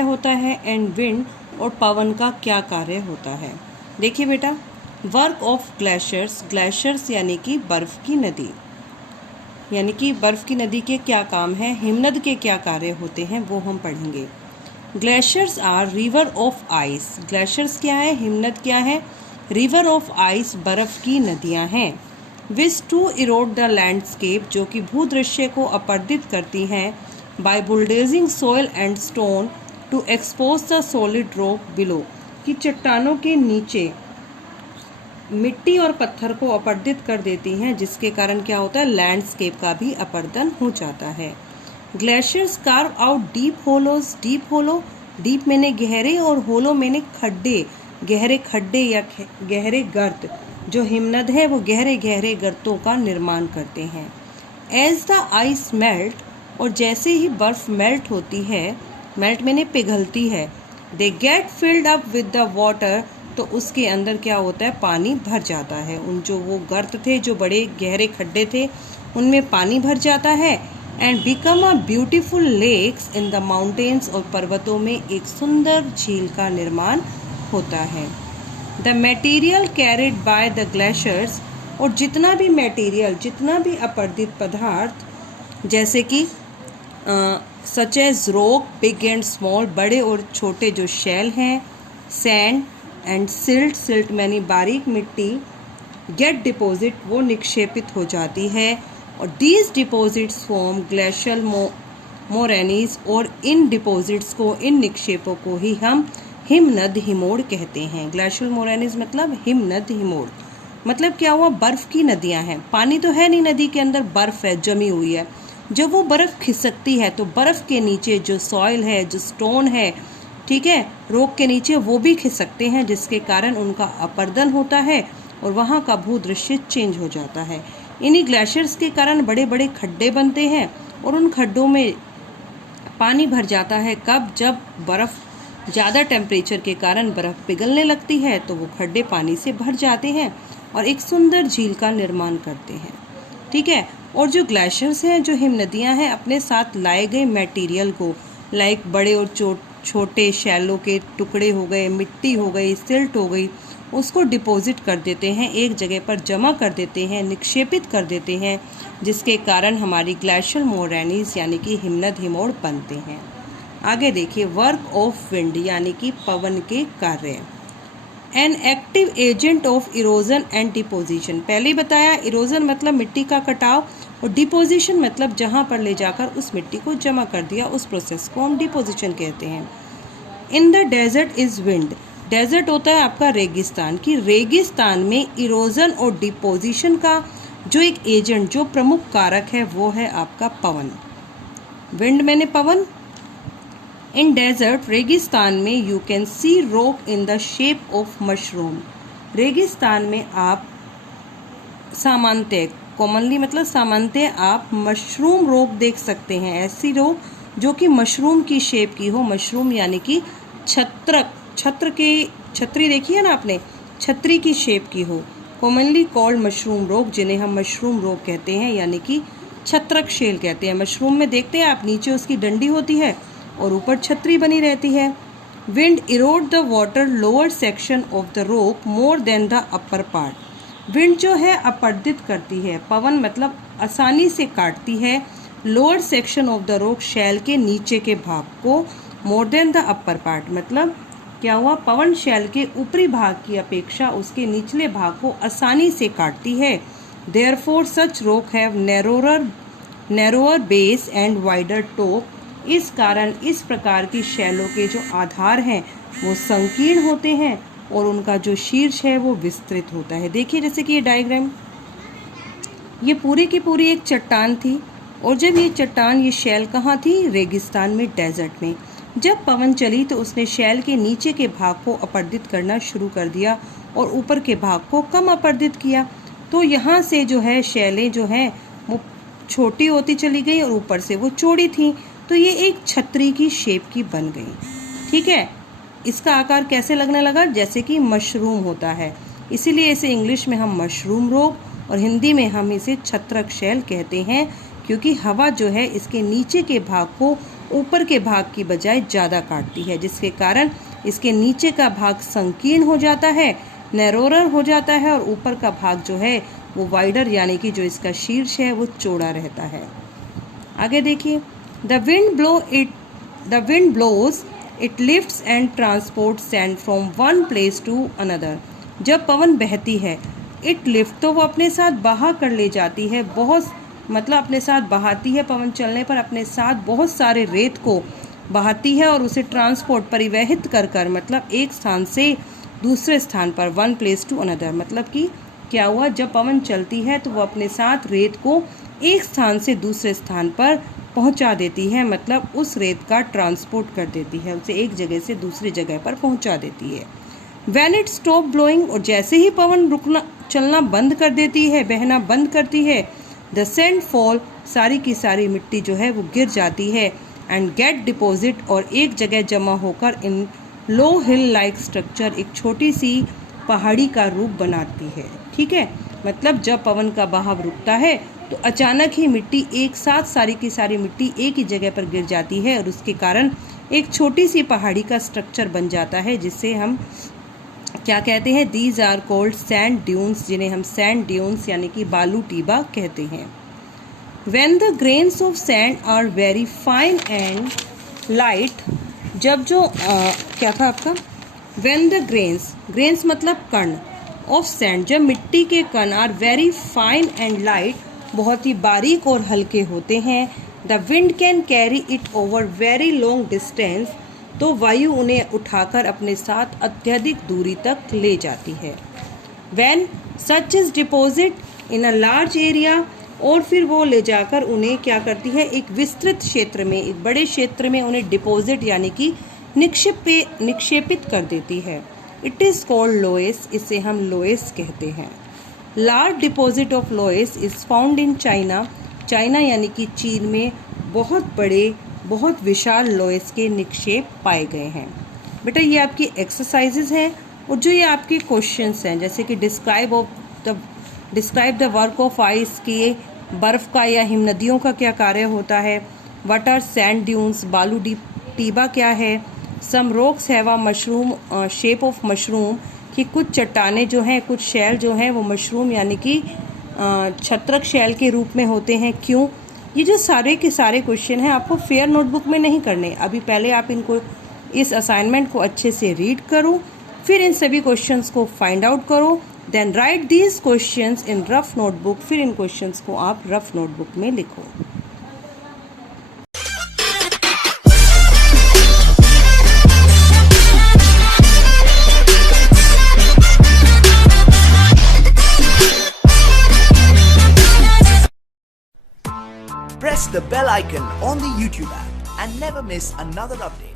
होता है and wind और पवन का क्या कार्य होता है। देखिए बेटा, वर्क ऑफ ग्लेशियर्स, ग्लेशियर्स यानी कि बर्फ़ की नदी, यानी कि बर्फ़ की नदी के क्या काम है, हिमनद के क्या कार्य होते हैं वो हम पढ़ेंगे। Glaciers are river of ice, glaciers क्या है, हिमनद क्या है, रिवर ऑफ आइस बर्फ़ की नदियाँ हैं। Which to erode the landscape, जो कि भूदृश्य को अपर्दित करती हैं, by bulldozing soil and stone to expose the solid rock below, कि चट्टानों के नीचे मिट्टी और पत्थर को अपर्दित कर देती हैं, जिसके कारण क्या होता है, लैंडस्केप का भी अपर्दन हो जाता है। Glaciers carve out deep hollows, deep hollow, deep मैंने गहरे और होलो मैंने खड्डे, गहरे खड्डे या गहरे गर्त। जो हिमनद है वो गहरे गहरे गर्तों का निर्माण करते हैं। एज द आइस मेल्ट, और जैसे ही बर्फ मेल्ट होती है, मेल्ट मैंने पिघलती है, they get filled up with the water, तो उसके अंदर क्या होता है, पानी भर जाता है। उन जो वो गर्त थे, जो बड़े गहरे खड्डे थे, उनमें पानी भर जाता है and become a beautiful lakes in the mountains, और पर्वतों में एक सुंदर झील का निर्माण होता है। The material carried by the glaciers, और जितना भी मटेरियल, जितना भी अपर्दित पदार्थ, जैसे कि such as rock big and small, बड़े और छोटे जो शैल हैं, सैंड एंड सिल्ट, सिल्ट मैंने बारीक मिट्टी, गेट डिपॉजिट, वो निक्षेपित हो जाती है, और दीज डिपॉजिट्स फॉर्म ग्लेशियल मोरैनीज, और इन डिपॉजिट्स को, इन निक्षेपों को ही हम हिमनद हिमोड़ कहते हैं। ग्लेशियल मोरैनीज मतलब हिमनद हिमोड़, मतलब क्या हुआ, बर्फ़ की नदियां हैं, पानी तो है नहीं नदी के अंदर, बर्फ़ है, जमी हुई है। जब वो बर्फ़ खिसकती है तो बर्फ़ के नीचे जो सॉइल है, जो स्टोन है, ठीक है, रॉक के नीचे, वो भी खिसकते हैं, जिसके कारण उनका अपर्दन होता है और वहाँ का भूदृश्य चेंज हो जाता है। इन्हीं ग्लेशियर्स के कारण बड़े बड़े खड्डे बनते हैं और उन खड्डों में पानी भर जाता है। कब? जब बर्फ़ ज़्यादा टेम्परेचर के कारण बर्फ़ पिघलने लगती है तो वो खड्डे पानी से भर जाते हैं और एक सुंदर झील का निर्माण करते हैं। ठीक है, और जो ग्लेशियर्स हैं, जो हिमनदियाँ हैं, अपने साथ लाए गए मटेरियल को, लाइक बड़े और छोटे शैलों के टुकड़े हो गए, मिट्टी हो गई, सिल्ट हो गई, उसको डिपॉजिट कर देते हैं, एक जगह पर जमा कर देते हैं, निक्षेपित कर देते हैं, जिसके कारण हमारी ग्लेशियल मोरैनीज यानी कि हिमनद हिमोड़ बनते हैं। आगे देखिए, वर्क ऑफ विंड यानी कि पवन के कार्य। An active agent of erosion and deposition, पहले ही बताया, इरोजन मतलब मिट्टी का कटाव, और डिपोजिशन मतलब जहाँ पर ले जाकर उस मिट्टी को जमा कर दिया, उस प्रोसेस को हम डिपोजिशन कहते हैं। In the desert is wind, desert होता है आपका रेगिस्तान, कि रेगिस्तान में इरोजन और डिपोजिशन का जो एक एजेंट, जो प्रमुख कारक है, वो है आपका पवन। विंड मैंने पवन। इन डेजर्ट, रेगिस्तान में, you can see rock in the shape of mushroom, रेगिस्तान में आप सामान्यतः, कॉमनली मतलब सामान्यतः आप मशरूम रॉक देख सकते हैं, ऐसी रॉक जो कि मशरूम की शेप की हो, मशरूम यानी कि छतरी देखी है ना आपने, छतरी की शेप की हो, कॉमनली कॉल्ड मशरूम रॉक, जिन्हें हम मशरूम रॉक कहते हैं, यानी कि छत्रक शेल कहते हैं। मशरूम में देखते हैं आप, नीचे उसकी डंडी होती है और ऊपर छतरी बनी रहती है। Wind Erode the water lower section of the rock more than the upper part, wind जो है अपर्दित करती है, पवन मतलब आसानी से काटती है, lower section of the rock, शैल के नीचे के भाग को, more than the upper part मतलब क्या हुआ, पवन शैल के ऊपरी भाग की अपेक्षा उसके निचले भाग को आसानी से काटती है। Therefore such rock have narrower base and wider top, इस कारण इस प्रकार की शैलों के जो आधार हैं वो संकीर्ण होते हैं और उनका जो शीर्ष है वो विस्तृत होता है। देखिए जैसे कि ये डायग्राम, ये पूरी की पूरी एक चट्टान थी, और जब ये चट्टान, ये शैल कहाँ थी, रेगिस्तान में, डेजर्ट में। जब पवन चली तो उसने शैल के नीचे के भाग को अपर्दित करना शुरू कर दिया और ऊपर के भाग को कम अपर्दित किया, तो यहाँ से जो है शैलें जो हैं वो छोटी होती चली गई और ऊपर से वो चौड़ी थी, तो ये एक छतरी की शेप की बन गई। ठीक है, इसका आकार कैसे लगने लगा, जैसे कि मशरूम होता है, इसीलिए इसे इंग्लिश में हम मशरूम रॉक और हिंदी में हम इसे छत्रक शैल कहते हैं, क्योंकि हवा जो है इसके नीचे के भाग को ऊपर के भाग की बजाय ज़्यादा काटती है, जिसके कारण इसके नीचे का भाग संकीर्ण हो जाता है, नैरोरर हो जाता है, और ऊपर का भाग जो है वो वाइडर यानी कि जो इसका शीर्ष है वो चौड़ा रहता है। आगे देखिए, the wind blows it lifts and transport sand from one place to another. जब पवन बहती है, इट लिफ्ट तो वो अपने साथ बहा कर ले जाती है, बहुत मतलब अपने साथ बहाती है, पवन चलने पर अपने साथ बहुत सारे रेत को बहाती है और उसे ट्रांसपोर्ट परिवहित कर कर मतलब एक स्थान से दूसरे स्थान पर, वन प्लेस टू अनदर, मतलब कि क्या हुआ, जब पवन चलती है तो वो अपने साथ रेत को एक स्थान से दूसरे स्थान पर पहुंचा देती है, मतलब उस रेत का ट्रांसपोर्ट कर देती है, उसे एक जगह से दूसरी जगह पर पहुंचा देती है। When it stop blowing, और जैसे ही पवन रुकना चलना बंद कर देती है, बहना बंद करती है, द सैंड फॉल, सारी की सारी मिट्टी जो है वो गिर जाती है, एंड गेट डिपॉजिट, और एक जगह जमा होकर इन लो हिल लाइक स्ट्रक्चर, एक छोटी सी पहाड़ी का रूप बनाती है। ठीक है, मतलब जब पवन का बहाव रुकता है तो अचानक ही मिट्टी एक साथ, सारी की सारी मिट्टी एक ही जगह पर गिर जाती है और उसके कारण एक छोटी सी पहाड़ी का स्ट्रक्चर बन जाता है, जिससे हम क्या कहते हैं, these are called sand dunes, जिन्हें हम सैंड ड्यून्स यानी कि बालू टीबा कहते हैं। When the grains of sand are very fine and light, जब जो क्या था आपका, व्हेन द ग्रेन्स मतलब कण, ऑफ सैंड, जब मिट्टी के कण, are very fine and light, बहुत ही बारीक और हल्के होते हैं, the wind can carry it over very long distance, तो वायु उन्हें उठाकर अपने साथ अत्यधिक दूरी तक ले जाती है। When such is deposit in a large area, और फिर वो ले जाकर उन्हें क्या करती है, एक विस्तृत क्षेत्र में, एक बड़े क्षेत्र में उन्हें डिपॉजिट यानी कि निक्षेपित कर देती है। इट इज़ कॉल्ड लोएस, इसे हम लोएस कहते हैं। Large deposit of loess is found in China, China यानी कि चीन में बहुत बड़े, बहुत विशाल लोएस के निक्षेप पाए गए हैं। बेटा ये आपकी एक्सरसाइजेज हैं, और जो ये आपके क्वेश्चंस हैं, जैसे कि describe the work of ice, कि बर्फ़ का या हिम नदियों का क्या कार्य होता है, व्हाट आर सैंड ड्यून्स, बालू टीबा क्या है, some rocks have a mushroom shape of mushroom, कि कुछ चट्टानें जो हैं, कुछ शैल जो हैं वो मशरूम यानी कि छत्रक शैल के रूप में होते हैं, क्यों। ये जो सारे के सारे क्वेश्चन हैं आपको फेयर नोटबुक में नहीं करने, अभी पहले आप इनको, इस असाइनमेंट को अच्छे से रीड करो, फिर इन सभी क्वेश्चंस को फाइंड आउट करो, then write these questions in rough notebook, फिर इन क्वेश्चंस को आप रफ नोटबुक में लिखो। Press the bell icon on the YouTube app and never miss another update.